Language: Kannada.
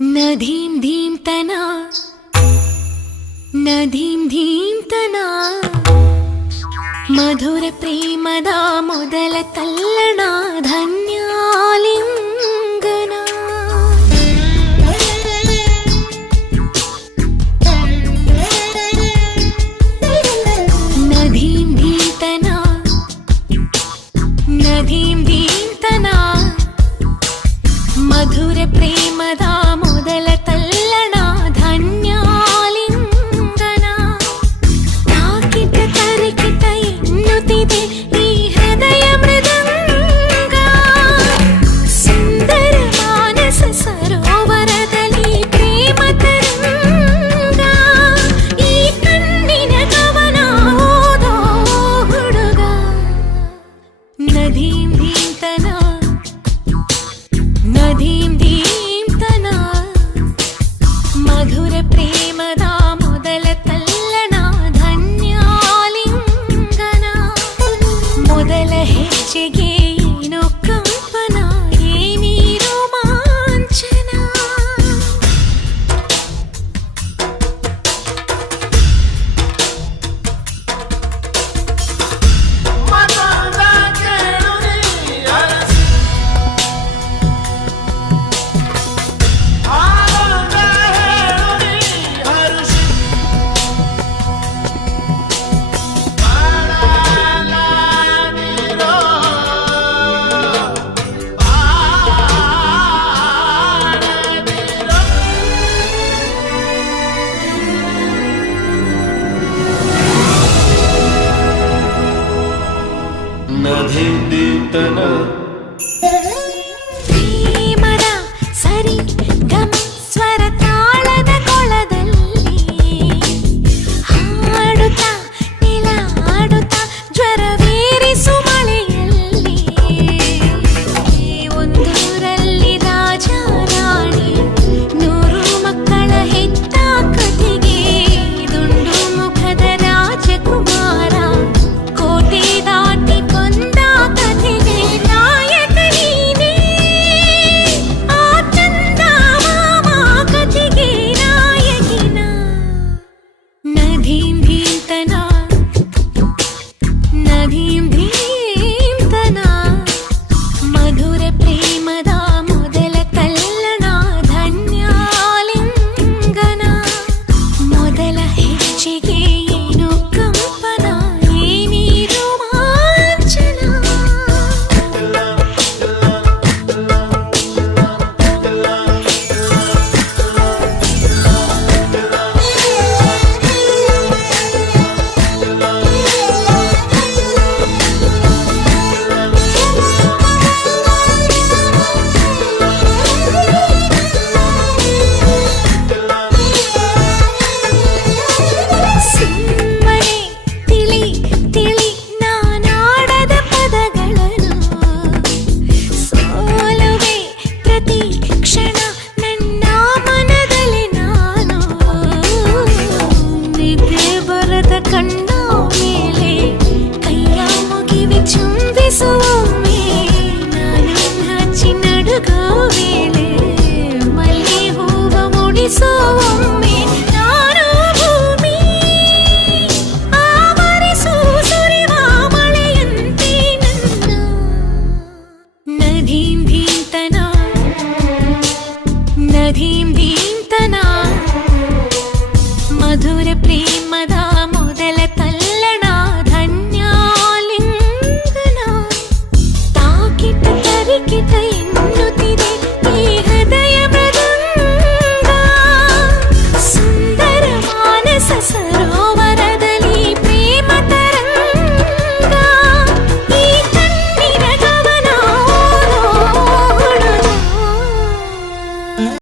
ನದೀಂ ಧೀಂ ತನ ನದೀಂ ಧೀಂ ತನ ಮಧುರ ಪ್ರೇಮದ ಮೊದಲ ತಲ್ಲಣ ಧನ್ಯಾಲಿಂಗನ ನದೀಂ ಧೀಂ ತನ ನದೀಂ ಧೀಂ ತನ ಮಧುರ ಪ್ರೇಮದ ಮೊದಲ ತಲ್ಲಣ ಧನ್ಯಾಲಿಂಗನ ತಾಕಿತ ತರಿಕಿತ ಎನ್ನುತ್ತಿದೆ ಈ ಹೃದಯ ಮೃದಂಗ ಸುಂದರ ಮಾನಸ ಸರೋವರದಲ್ಲಿ ಪ್ರೇಮ ತರಂಗ ಈ ಕಣ್ಣಿನ ಕವನ ಓದೋ ಹುಡುಗ ನದೀಂ ಧೀಂ ತನ ನದೀಂ ಧೀಂ ತನ ಮಧುರ ಪ್ರೇಮದ ಮೊದಲ ತಲ್ಲಣ ಧನ್ಯಾಲಿಂಗನ ಮೊದಲ ಹೆಜ್ಜೆಗೆ ಏನೋ ಕಂಪನ ಏನಿ ರೋಮಾಂಚನ ನದೀಂ ಧೀಂ ತನ ಪ್ರೇಮದ ಸರಿ ಗಮ ಸ್ವರ ತಾಳದ ಕೊಳದಲ್ಲಿ ಹಾಡುತ್ತಾ ನಿಲಾಡುತ್ತಾ ಜ್ವರವೇರಿಸು ಮಳೆಯಲ್ಲಿ ಒಂದೂರಲ್ಲಿ ರಾಜ ರಾಣಿ 100 ಮಕ್ಕಳ ಹೆತ್ತ ಕಥೆಗೆ ದುಂಡು ಮುಖದ ರಾಜಕುಮಾರ ಕೋಟೆ ದಾಟಿ ಬಂದ ಕಥೆಗೆ ನಾಯಕ ನೀನೇ ಆ ಚಂದ ಮಾಮ ಕಥೆಗೆ ನಾಯಕಿನ ನದೀಂ ಧೀಂ ತನ ನದೀಂ ಧೀಂ ತನ ಮಧುರ ಪ್ರೇಮದ ಮೊದಲ ತಲ್ಲಣ ಧನ್ಯಾಲಿಂಗನ ಮೊದಲ ಹೆಜ್ಜೆಗೆ ಏನೋ ಕಂಪನ ಏನಿ ರೋಮಾಂಚನ ಸುಮ್ಮನೆ ತಿಳಿ ತಿಳಿ ನಾನಾಡದ ಪದಗಳನ್ನು ಸೋಲುವೆ ಪ್ರತಿ